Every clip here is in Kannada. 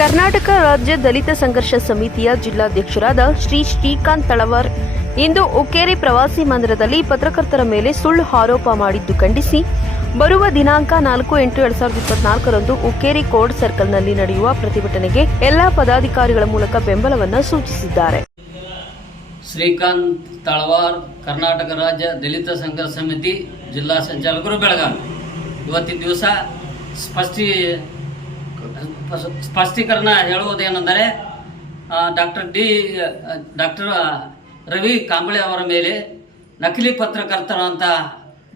ಕರ್ನಾಟಕ ರಾಜ್ಯ ದಲಿತ ಸಂಘರ್ಷ ಸಮಿತಿಯ ಜಿಲ್ಲಾಧ್ಯಕ್ಷರಾದ ಶ್ರೀ ಶ್ರೀಕಾಂತ್ ತಳವಾರ್ ಇಂದು ಉಕ್ಕೇರಿ ಪ್ರವಾಸಿ ಮಂದಿರದಲ್ಲಿ ಪತ್ರಕರ್ತರ ಮೇಲೆ ಸುಳ್ಳು ಆರೋಪ ಮಾಡಿದ್ದು ಖಂಡಿಸಿ. ಬರುವ ದಿನಾಂಕ ನಾಲ್ಕು ಎಂಟು ಎರಡ್ ಸಾವಿರದ ಇಪ್ಪತ್ನಾಲ್ಕರಂದು ಉಕ್ಕೇರಿ ಕೋರ್ಟ್ ಸರ್ಕಲ್ನಲ್ಲಿ ನಡೆಯುವ ಪ್ರತಿಭಟನೆಗೆ ಎಲ್ಲಾ ಪದಾಧಿಕಾರಿಗಳ ಮೂಲಕ ಬೆಂಬಲವನ್ನು ಸೂಚಿಸಿದ್ದಾರೆ. ಶ್ರೀಕಾಂತ್ ತಳವಾರ್ ಕರ್ನಾಟಕ ರಾಜ್ಯ ದಲಿತ ಸಂಘರ್ಷ ಸಮಿತಿ ಜಿಲ್ಲಾ ಸಂಚಾಲಕರು ಬೆಳಗಾವಿ. ಇವತ್ತಿನ ದಿವಸ ಸ್ಪಷ್ಟಿ ಸ್ಪಷ್ಟೀಕರಣ ಹೇಳುವುದೇನೆಂದರೆ doctor D, doctor Ravi Kamble ಅವರ ಮೇಲೆ ನಕಲಿ ಪತ್ರಕರ್ತರು ಅಂತ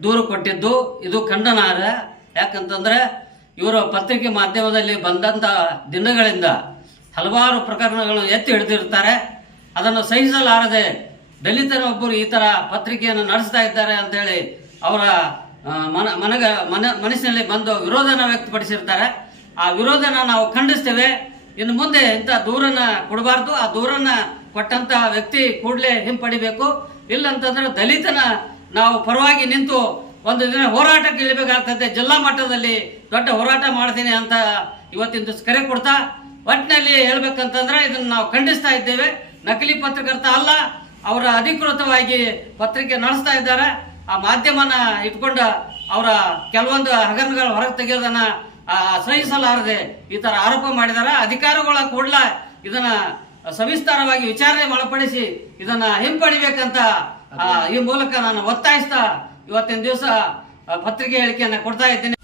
ದೂರು ಕೊಟ್ಟಿದ್ದು ಇದು ಖಂಡನಾರ್ಹ ಯಾಕಂತಂದರೆ, ಇವರು ಪತ್ರಿಕೆ ಮಾಧ್ಯಮದಲ್ಲಿ ಬಂದಂಥ ದಿನಗಳಿಂದ ಹಲವಾರು ಪ್ರಕರಣಗಳು ಎತ್ತಿ ಹಿಡಿದಿರ್ತಾರೆ ಅದನ್ನು ಸಹಿಸಲಾರದೆ ದಲಿತರೊಬ್ಬರು ಈ ಥರ ಪತ್ರಿಕೆಯನ್ನು ನಡೆಸ್ತಾ ಇದ್ದಾರೆ ಅಂತೇಳಿ ಅವರ ಮನ, ಮನಗ, ಮನ, ಮನಸ್ಸಿನಲ್ಲಿ ಬಂದು ವಿರೋಧನ ವ್ಯಕ್ತಪಡಿಸಿರ್ತಾರೆ. ಆ ವಿರೋಧನ ನಾವು ಖಂಡಿಸ್ತೇವೆ. ಇನ್ನು ಮುಂದೆ ಇಂಥ ದೂರನ್ನ ಕೊಡಬಾರ್ದು. ಆ ದೂರನ್ನ ಕೊಟ್ಟಂತ ವ್ಯಕ್ತಿ ಕೂಡಲೇ ಹಿಂಪಡಿಬೇಕು. ಇಲ್ಲಂತಂದ್ರೆ ದಲಿತನ ನಾವು ಪರವಾಗಿ ನಿಂತು ಒಂದು ದಿನ ಹೋರಾಟಕ್ಕೆ ಇಳಿಬೇಕಾಗ್ತದೆ. ಜಿಲ್ಲಾ ಮಟ್ಟದಲ್ಲಿ ದೊಡ್ಡ ಹೋರಾಟ ಮಾಡ್ತೀನಿ ಅಂತ ಇವತ್ತಿನ ದಿವಸ ಕರೆ ಕೊಡ್ತಾ ಒಟ್ಟಿನಲ್ಲಿ ಹೇಳ್ಬೇಕಂತಂದ್ರೆ ಇದನ್ನ ನಾವು ಖಂಡಿಸ್ತಾ ಇದ್ದೇವೆ. ನಕಲಿ ಪತ್ರಕರ್ತ ಅಲ್ಲ, ಅವರ ಅಧಿಕೃತವಾಗಿ ಪತ್ರಿಕೆ ನಡೆಸ್ತಾ ಇದ್ದಾರೆ. ಆ ಮಾಧ್ಯಮನ ಇಟ್ಕೊಂಡು ಅವರ ಕೆಲವೊಂದು ಹಗರಣಗಳು ಹೊರಗೆ ತೆಗೆಯೋದನ್ನ ಸಹಿಸಲಾರದೆ ಈ ತರ ಆರೋಪ ಮಾಡಿದಾರ. ಅಧಿಕಾರಿಗಳ ಕೂಡಲ ಇದನ್ನ ಸವಿಸ್ತಾರವಾಗಿ ವಿಚಾರಣೆ ಒಳಪಡಿಸಿ ಇದನ್ನ ಹಿಂಪಡಿಬೇಕಂತ ಈ ಮೂಲಕ ನಾನು ಒತ್ತಾಯಿಸ್ತಾ ಇವತ್ತಿನ ದಿವಸ ಪತ್ರಿಕೆ ಹೇಳಿಕೆಯನ್ನ ಕೊಡ್ತಾ ಇದ್ದೇನೆ.